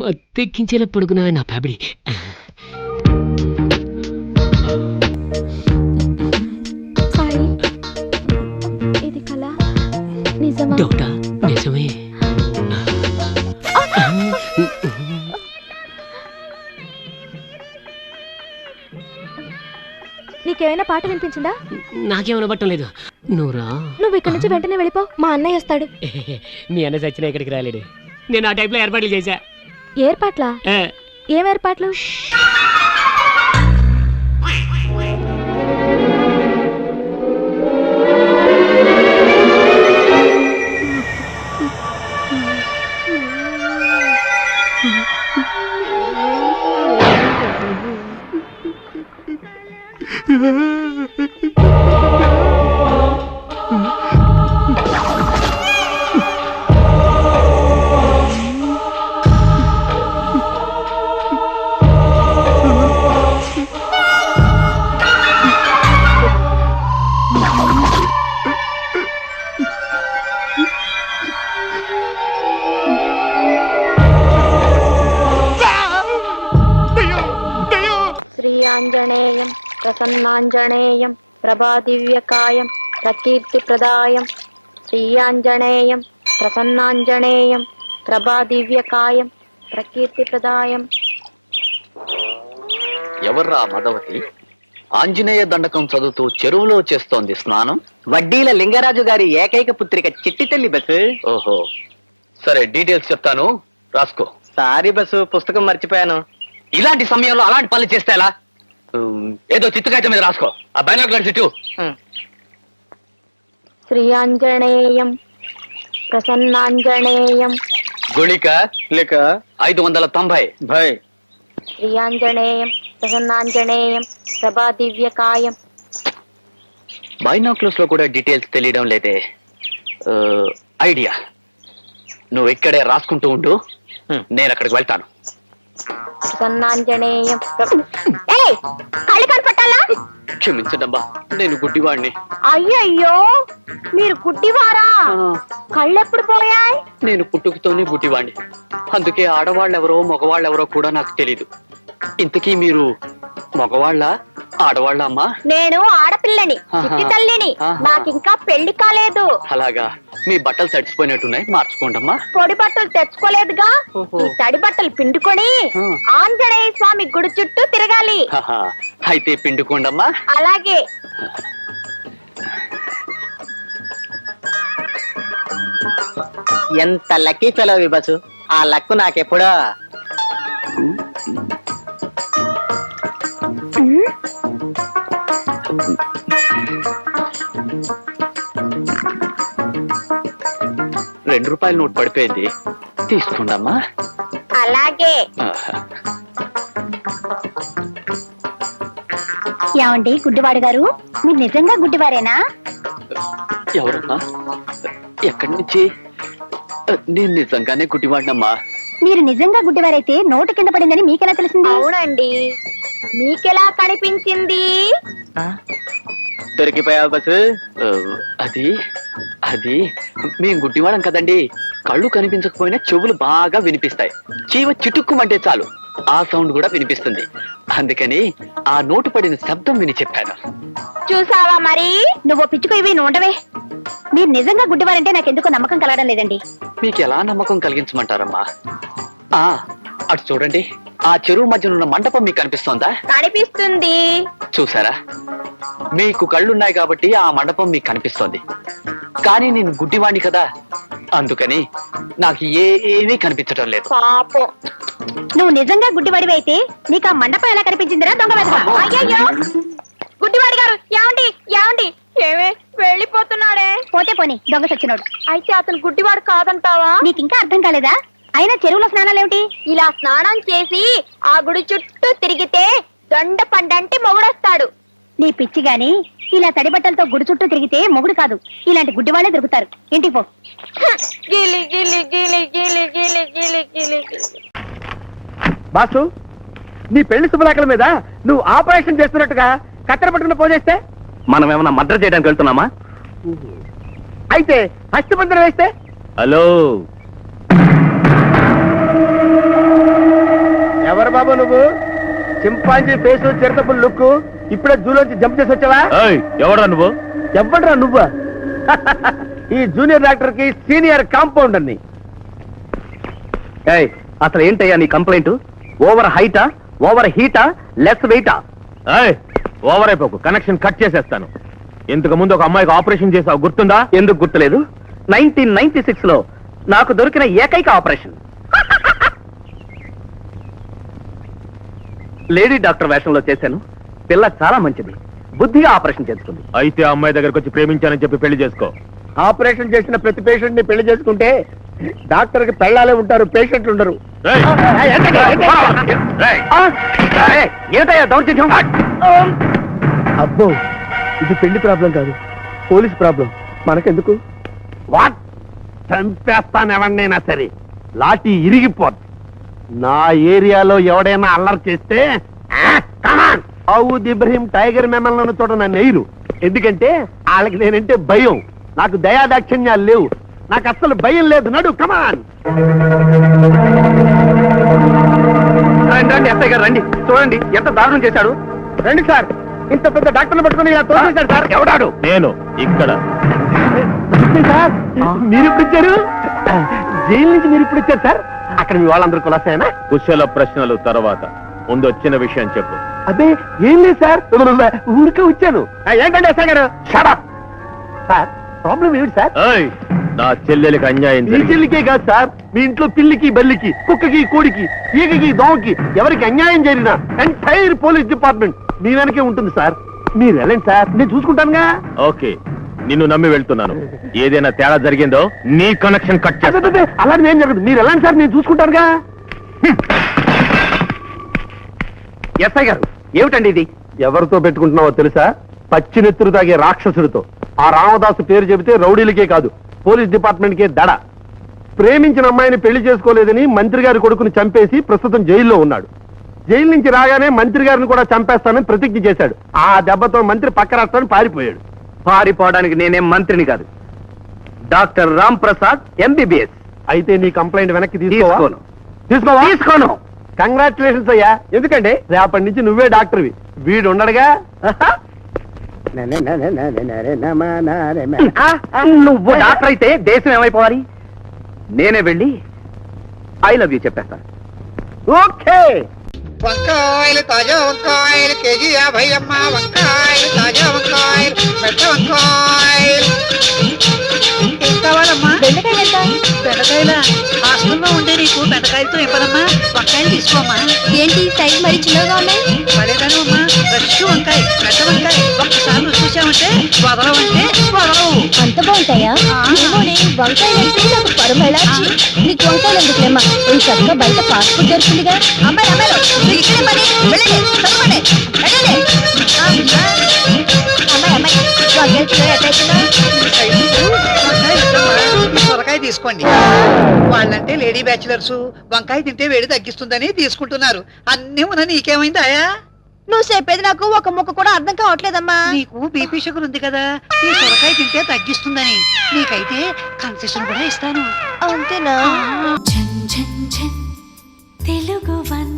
మత్తెక్కించేలా పడుకున్నావే నా పాపిడి. సాయి, ఇది కళ నిజమా? డౌటా? నిజమే. నీకేమైనా పాట వినిపించిందా? నాకేమైనా పట్టం లేదు. నువ్వు ఇక్కడి నుంచి వెంటనే వెళ్ళిపో, మా అన్నయ్య వస్తాడు. మీ అన్న చచ్చినా ఇక్కడికి రాలేడు. నేను ఆ టైప్లో ఏర్పాట్లు చేశా. ఏర్పాట్లా? ఏం ఏర్పాట్లు? శ్రీయాంజనేయం ప్రసన్నాంజనేయం ప్రభాదివ్యకాయం ప్రకీర్తిప్రదాయం శ్రీయాంజనేయం ప్రసన్నాంజనేయం ప్రభాదివ్యకాయం ప్రకీర్తిప్రదాయం. ఎవర్రా మదవతి? ఆంజనేయ దండకం చదువుతూ చెరువులో చేస్తోంది స్నానం. వడ్డీల లింగరాజు గారి ఏకైక పుత్రిక చిట్టి తల్లి బస్సు. ఓహో, సరే డీటెయిల్స్ చెప్తాను, రాసుకో. సారీ బస్సు, పుస్తకం మర్చిపోయాను. ఇలాంటి సమయంలో అలాంటి పనులు చేస్తే ఎలా? ఏదో చిత్తుకాయత మీద రాసుకో. ఆ బైనాకులర్ చుట్టూ. శ్రీయాంజనేయం ప్రసన్నాంజనేయం గుళిక లేక 590 భయ్. శ్రీయాంజనేయం ప్రసన్నాంజనేయం ప్రభాదివ్యకాయం. బైనాకులర్స్ లో కూడా డీటెయిల్స్ తెలియడం లేదే. ఐడియా, నువ్వు ఇక్కడే రాసుకుంటూ ఉండు, నేను అక్కడికి వెళ్తాను. ప్రసన్నాంజనేయం కళ్ళు కనపట్టాలా? క్షమించదమ్మా, నేను గుడ్డివాడిని. అయ్యయ్యో, మీరు గుడ్డివారా? కళ్ళెప్పుడు పోయాయి? నేను పుట్టుకతోనే గుడ్డివాడిని, అందుకే ఆడవాళ్ళెవరో మగవాళ్ళెవరో కూడా నాకు తెలీదు. ఇంతకీ మీరు మగవాళ్ళ ఆడవాళ్ళ అమ్మా? నేను ఆడపిల్లని, చిట్టి తల్లిని. నాకింకా పెళ్లి కాలేదు. అలాగా, మీ బట్టలు తడిసిపోయినట్టున్నాయి, మార్చుకోండమ్మా. పొడి బట్టలు తెచ్చుకోలేదుగా, ఈ తడి బట్టలు పిండుకొని ఆంజనేయ స్వామి గుడి చుట్టూ తిరగాలి. అయితే పిండుకోండమ్మా. అలాగే. ఎంత లక్కీ ఫెలో బస్సు, ఆ లక్కు నాకెప్పుడో. ₹2 నోట్ పడిపోయింది, తీసుకోండమ్మా. అలాగే. ఏమండి గుడ్డివాడు గారు, మీరు నిజంగా గుడ్డివారేనా? ఎవరమ్మా? ఎక్కడి నుంచి? నేను నిజంగానే గుడ్డివాడినమ్మా. మీరు నిజంగా గుడ్డివారైతే నోటు కింద పడిందని మీకెలా తెలిసింది? అవునండి, మీకెలా కనిపించింది? దొరికిపోయావు బస్సు. అది అది మేం గుడ్డివాళ్ళం కదండి, కళ్ళు కనిపించకపోయినా చెవులు బాగా వినిపిస్తాయి. చీవ చిటుక్కుమంటే చాలు ఆ సౌండ్ కూడా వినిపిస్తుంది. అందుకని ఆ నోటు పడిన శబ్దం విని చెప్పాను. చూసావా మరి? నువ్వు పిచ్చుకు ఇవి ఉండవే. మీరు నిజంగా గుడ్డివారంటే నాకెందుకో నమ్మకం కలగడం లేదండి. మీకు ఎలా నమ్మకం కలిగించమంటారమ్మా? అటు చూడండి, ఆ చెరువు మధ్యన ఉన్న మండపం మీకు కనిపిస్తోందా? కనిపిస్తుంది. చూసారా, మీకు కళ్ళున్నాయి కాబట్టి ఆ మండపం మీకు కనిపిస్తోంది. కానీ నేను గుడ్డివాణ్ణి కదా, అందుకని నాకు ఏమీ కనిపించడం లేదు. పాపం. నువ్వు నిజంగా గుడ్డివాడివి అయితే నీకు ఆ మండపం ఎలా కనిపించిందిరా దొంగ వెధవ? అయ్యయ్యో, గుడ్డివాడి గారు, ఏమండి ఏమండి? ఏమే వెళ్ళిపోతున్నాడే? పోతే పోని, దొంగ సచ్చినోడు. అయితే అతను గుడ్డివాడు కాదంటావా? నీకు ఇంకా అర్థం కాలేదా? అయినా చెరువులో స్నానాలేమిటి? ఇలా స్నానం చేసి ఆ గుడి చుట్టూ తిరిగితే దొండ పండంటి మొగుడొస్తాడు. నీ పిచ్చి గాని, ఇలా తడి బట్టలతో గుడి చుట్టూ తిరిగితే మొగుడు కాదు, ఇలాంటి గుడ్డి వాళ్ళే దొరుకుతారు. ఇంటికి పో. గిలి గిలి గిలి గిలి గిలి గిలి గిలి. బాసు, నీ పెళ్లి శుభలేఖల మీద నువ్వు ఆపరేషన్ చేస్తున్నట్టుగా కత్తెర పట్టుకుని పోజేస్తే మనం ఏమన్నా మర్డర్ చేయడానికి వెళ్తున్నామా? అయితే హస్తిబంధన వేస్తే? హలో, బాబు నువ్వు చింపాంజీ ఫేస్ చిరతపుల్ లుక్ ఇప్పుడే జూలోంచి జంప్ చేసి వచ్చావా? ఎవరా నువ్వు? ఎవడ్రా నువ్వు? ఈ జూనియర్ డాక్టర్ కి సీనియర్ కాంపౌండర్ ని. అసలు ఏంటయ్యా నీ కంప్లైంట్? ఓవర్ హైటా, ఓవర్ హీటా, లెస్ వెయిటా? ఓవర్ అయిపోకు, కనెక్షన్ కట్ చేసేస్తాను. ఇంతకు ముందు ఒక అమ్మాయికి ఆపరేషన్ చేసావు, గుర్తుందా? ఎందుకు గుర్తులేదు? 1996 లో నాకు దొరికిన ఏకైక ఆపరేషన్. లేడీ డాక్టర్ వేషంలో చేశాను. పిల్ల చాలా మంచిది, బుద్ధిగా ఆపరేషన్ చేసుకుంది. అయితే ఆ అమ్మాయి దగ్గరకు వచ్చి ప్రేమించానని చెప్పి పెళ్లి చేసుకో. ఆపరేషన్ చేసిన ప్రతి పేషెంట్ ని పెళ్లి చేసుకుంటే డాక్టర్ కి పెళ్ళాలే ఉంటారు, పేషెంట్లు ఉండరు. ఏయ్! ఏమిటయ్యా దౌర్జన్యం? అబ్బో, ఇది పెళ్లి ప్రాబ్లం కాదు, పోలీస్ ప్రాబ్లం. మనకెందుకు? వాట్? చంపేస్తాను ఎవరినైనా సరే, లాఠీ ఇరిగిపోద్ది. నా ఏరియాలో ఎవడైనా అల్లరి చేస్తే అవుద్ ఇబ్రహీం టైగర్ మెమల్ని చోట నన్ను ఎయ్యరు. ఎందుకంటే వాళ్ళకి నేనంటే భయం. నాకు దయాదాక్షిణ్యాలు లేవు, నాకు అస్సలు భయం లేదు. నడు, కమాన్. రండి రండి, ఎస్ఐ గారు రండి. చూడండి ఎంత దారుణం చేశాడు. రండి సార్, ఇంత పెద్ద డాక్టర్ని పట్టుకుని ఇలా తోసేశాడు సార్. ఎవడాడు? నేను ఇక్కడ. సార్ మీరు ఇప్పుడు వచ్చారు? జైలు నుంచి మీరు ఇప్పుడు వచ్చారు సార్? అక్కడ మీ వాళ్ళందరూ కులాసేనా? కుశల ప్రశ్నలు తర్వాత, ముందు వచ్చిన విషయం చెప్పు. అదే ఏం లేదు సార్, ఊరికే వచ్చాను. ఏంటండి ఎస్ఐ గారు? Shut up sir. ప్రాబ్లం ఏమిటి సార్? ఏయ్! నా చెల్లెలికి అన్యాయం మీ జరిగింది. చెల్లికే కాదు సార్, మీ ఇంట్లో పిల్లికి, బల్లికి, కుక్కకి, కోడికి, ఈగకి, దోమకి ఎవరికి అన్యాయం జరిగినా ఎంటైర్ పోలీస్ డిపార్ట్మెంట్ మీ వెనకే ఉంటుంది సార్. మీరు వెళ్ళండి సార్, నేను చూసుకుంటానుగా. ఓకే, నిన్ను నమ్మి వెళ్తున్నాను. ఏదైనా తేడా జరిగిందో నీ కనెక్షన్ కట్ చేస్తా. అదే అలాంటి ఏం జరగదు, మీరు వెళ్ళండి సార్, నేను చూసుకుంటానుగా. ఎస్ఐ గారు ఏమిటండి ఇది? ఎవరితో పెట్టుకుంటున్నావో తెలుసా? పచ్చినెత్తురు తాగే రాక్షసుడితో. ఆ రామదాసు పేరు చెబితే రౌడీలకే కాదు, పోలీస్ డిపార్ట్మెంట్ కే దడ. ప్రేమించిన అమ్మాయిని పెళ్లి చేసుకోలేదని మంత్రి గారి కొడుకుని చంపేసి ప్రస్తుతం జైల్లో ఉన్నాడు. జైలు నుంచి రాగానే మంత్రి గారిని కూడా చంపేస్తానని ప్రతిజ్ఞ చేశాడు. ఆ దెబ్బతో మంత్రి పక్క రాష్ట్రాన్ని పారిపోయాడు. పారిపోవడానికి నేనేం మంత్రిని కాదు, డాక్టర్ రామ్ ప్రసాద్ ఎంబీబీఎస్. అయితే నీ కంప్లైంట్ వెనక్కి తీసుకోను. తీసుకోను. కంగ్రాచులేషన్స్ అయ్యా. ఎందుకంటే రేపటి నుంచి నువ్వే డాక్టర్వి, వీడు ఉండడుగా. నువ్వు డాక్టర్ అయితే దేశం ఏమైపోవాలి? నేనే వెళ్ళి ఐ లవ్ యూ చెప్పేస్తాను. ఓకే. వంకాయలు తాజా వంకాయలు కేజీ 50 అమ్మ. వంకాయలు తాజా వంకాయలు, పెద్ద వంకాయలు. ఏం కావాలమ్మా? బెండకాయలు ఎంత? బెండకాయల హాస్టల్లో ఉండే నీకు బెండకాయలతో ఇవ్వదమ్మా. వంకాయలు తీసుకోమ్మా. ఏంటి సైజ్ మరి చిన్నగా ఉన్నాయి? పలేదాను అమ్మా, ఫ్రెష్ వంకాయ, పెద్ద వంకాయ. ఒక్కసారి రుచి చూసామంటే వదలవంటే వదలవు. అంత బాగుంటాయా? ఏమోనే, వంకాయలు అంటే నాకు పరమేళాచి. నీకు వంకాయలు ఎందుకులేమ్మా, నేను చక్కగా బయట ఫాస్ట్ ఫుడ్ దొరుకుతుందిగా. అమ్మాయి అమ్మాయిలు మీరు ఇక్కడే పని, వెళ్ళండి, చదవండి, వెళ్ళండి. అమ్మాయి అమ్మాయి వంకాయలు కిలో ఎంత అవుతుందా? వంకాయ ఇద్దమ్మా, ఈ సొరకాయ తీసుకోండి. వాళ్ళంటే లేడీ బ్యాచులర్స్, వంకాయ తింటే వేడి తగ్గిస్తుందని తీసుకుంటున్నారు. అన్నీ ఉన్న నీకేమైంది ఆయా? నువ్వు చెప్పేది నాకు ఒక ముక్క కూడా అర్థం కావట్లేదమ్మా. నీకు బీపీ షుగర్ ఉంది కదా, ఈ సొరకాయ తింటే తగ్గిస్తుందని. నీకైతే కన్సెషన్ కూడా ఇస్తాను. అంతేనా? తెలుగు వన్